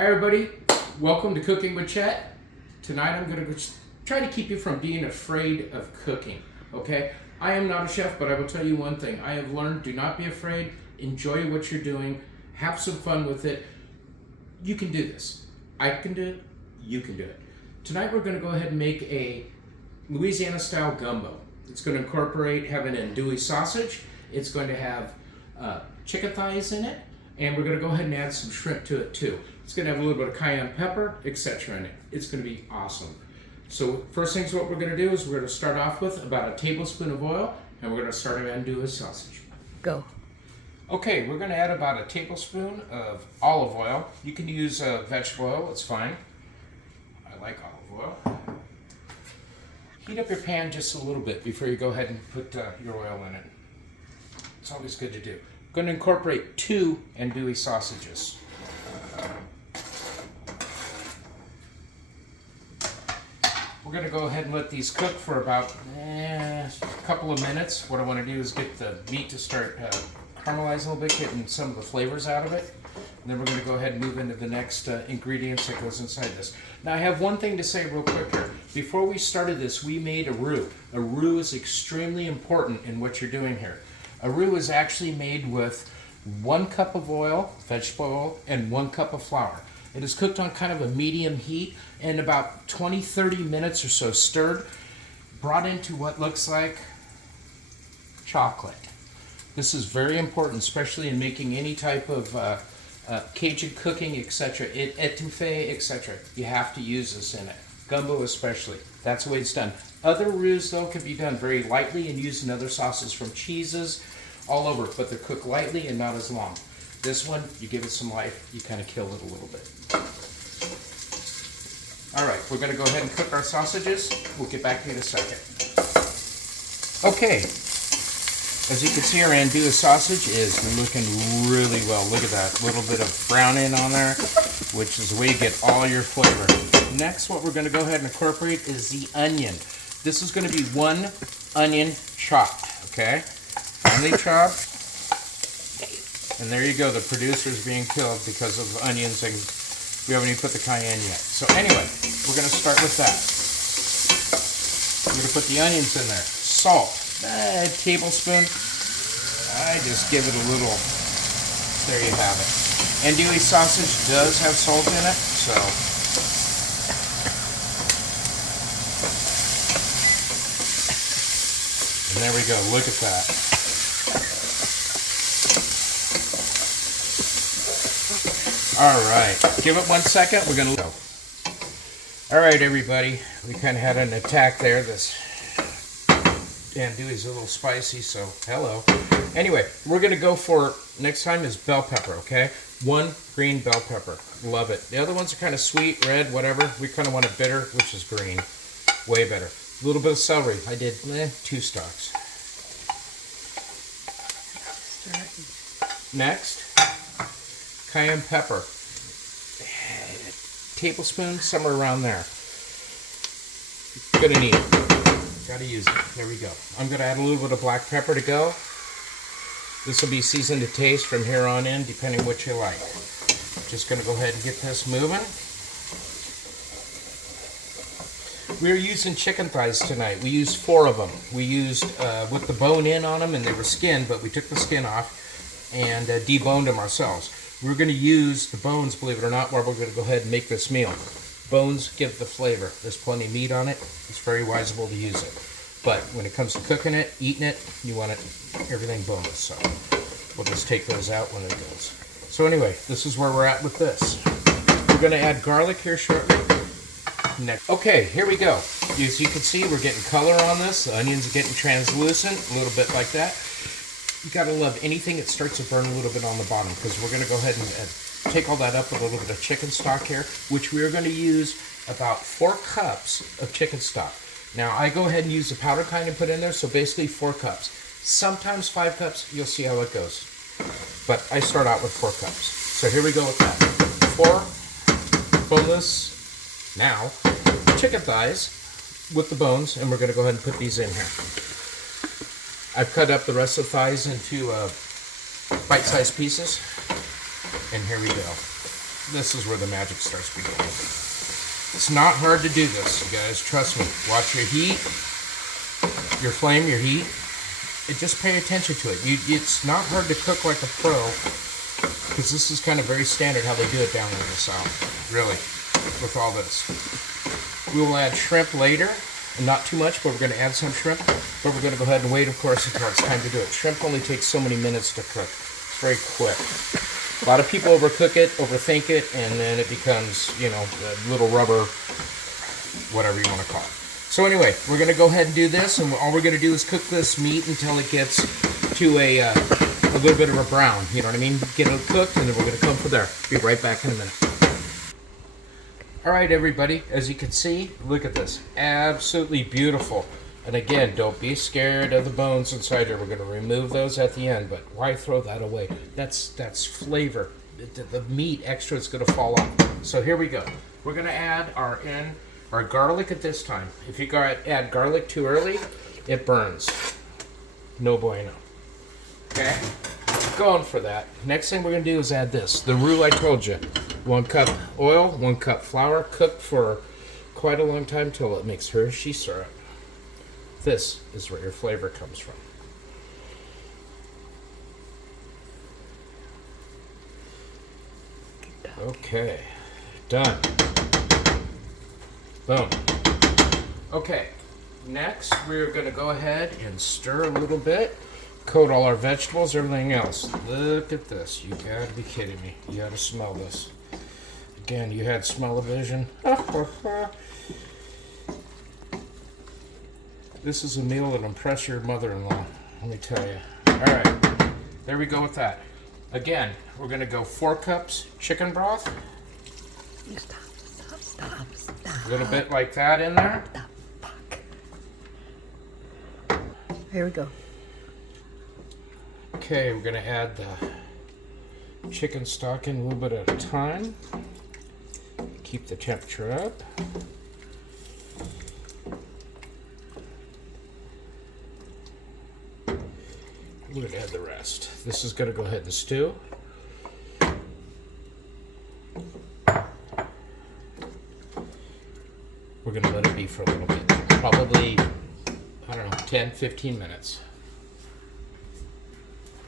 Hi everybody, welcome to Cooking with Chet. Tonight I'm going to try to keep you from being afraid of cooking, okay? I am not a chef, but I will tell you one thing. I have learned, do not be afraid, enjoy what you're doing, have some fun with it. You can do this. I can do it, you can do it. Tonight we're going to go ahead and make a Louisiana style gumbo. It's going to incorporate having andouille sausage. It's going to have chicken thighs in it, and we're going to go ahead and add some shrimp to it too. It's going to have a little bit of cayenne pepper, etc. in it. It's going to be awesome. So first things what we're going to do is we're going to start off with about a tablespoon of oil, and we're going to start our andouille sausage. Go. Okay, we're going to add about a tablespoon of olive oil. You can use vegetable oil, it's fine. I like olive oil. Heat up your pan just a little bit before you go ahead and put your oil in it. It's always good to do. I'm going to incorporate 2 andouille sausages. We're going to go ahead and let these cook for about a couple of minutes. What I want to do is get the meat to start caramelizing a little bit, getting some of the flavors out of it. And then we're going to go ahead and move into the next ingredients that goes inside this. Now I have one thing to say real quick here. Before we started this, we made a roux. A roux is extremely important in what you're doing here. A roux is actually made with 1 cup of oil, vegetable oil, and 1 cup of flour. It is cooked on kind of a medium heat and about 20-30 minutes or so stirred, brought into what looks like chocolate. This is very important, especially in making any type of Cajun cooking, etc. Etouffee, etc. You have to use this in it. Gumbo especially. That's the way it's done. Other roux, though, can be done very lightly and used in other sauces from cheeses all over, but they're cooked lightly and not as long. This one, you give it some life, you kind of kill it a little bit. All right, we're going to go ahead and cook our sausages. We'll get back to you in a second. Okay, as you can see, our andouille sausage is looking really well. Look at that, little bit of browning on there, which is the way you get all your flavor. Next, what we're going to go ahead and incorporate is the onion. This is going to be 1 onion chopped, okay? Finely chopped. And there you go, the producer's being killed because of onions, and we haven't even put the cayenne yet. So anyway, we're going to start with that. We're going to put the onions in there. Salt, a tablespoon. I just give it a little, there you have it. Andouille sausage does have salt in it, so. And there we go, look at that. All right, give it 1 second. We're gonna go. All right, everybody, we kind of had an attack there. This andouille's a little spicy, so hello. Anyway, we're gonna go for next time is bell pepper. Okay, 1 green bell pepper. Love it. The other ones are kind of sweet, red, whatever. We kind of want a bitter, which is green. Way better. A little bit of celery. I did 2 stalks. Next, cayenne pepper. Tablespoon, somewhere around there. Gonna need it. Gotta use it. There we go. I'm gonna add a little bit of black pepper to go. This will be seasoned to taste from here on in, depending what you like. Just gonna go ahead and get this moving. We're using chicken thighs tonight. We used 4 of them. We used with the bone in on them, and they were skinned, but we took the skin off and deboned them ourselves. We're going to use the bones, believe it or not, while we're going to go ahead and make this meal. Bones give the flavor. There's plenty of meat on it. It's very advisable to use it. But when it comes to cooking it, eating it, you want it everything boneless. So we'll just take those out when it goes. So anyway, this is where we're at with this. We're going to add garlic here shortly. Next. Okay, here we go. As you can see, we're getting color on this. The onions are getting translucent, a little bit like that. You gotta love anything that starts to burn a little bit on the bottom, because we're gonna go ahead and take all that up with a little bit of chicken stock here, which we're gonna use about 4 cups of chicken stock. Now I go ahead and use the powder kind and put in there, so basically 4 cups. Sometimes 5 cups, you'll see how it goes. But I start out with 4 cups. So here we go with that. 4 boneless, now, chicken thighs with the bones, and we're gonna go ahead and put these in here. I've cut up the rest of the thighs into bite-sized pieces, and here we go. this is where the magic starts to go. It's not hard to do this, you guys. Trust me. Watch your heat, your flame, your heat. Just pay attention to it. It's not hard to cook like a pro, because this is kind of very standard how they do it down in the South, really, with all this. We will add shrimp later, not too much, but we're going to add some shrimp, but we're going to go ahead and wait, of course, until it's time to do it. Shrimp only takes so many minutes to cook. It's very quick. A lot of people overcook it, overthink it, and then it becomes, you know, a little rubber, whatever you want to call it. So anyway, we're going to go ahead and do this, and all we're going to do is cook this meat until it gets to a little bit of a brown, you know what I mean? Get it cooked, and then we're going to come from there. Be right back in a minute. All right, everybody, as you can see, look at this. Absolutely beautiful. And again, don't be scared of the bones inside here. We're going to remove those at the end, but why throw that away? That's flavor. The meat extra is going to fall off. So here we go. We're going to add our garlic at this time. If you add garlic too early, it burns. No bueno. Okay? Going for that. Next thing we're going to do is add this. The roux I told you. 1 cup oil, 1 cup flour, cooked for quite a long time till it makes Hershey syrup. This is where your flavor comes from. Okay. Done. Boom. Okay, next we're going to go ahead and stir a little bit, coat all our vegetables, everything else. Look at this. You gotta be kidding me. You gotta smell this. Again, you had smell-o-vision. This is a meal that'll impress your mother-in-law, let me tell you. All right, there we go with that. Again, we're going to go 4 cups chicken broth. Stop. A little bit like that in there. Here we go. Okay, we're going to add the chicken stock in a little bit at a time. Keep the temperature up. We're going to add the rest. This is going to go ahead and stew. We're going to let it be for a little bit. Probably, I don't know, 10, 15 minutes.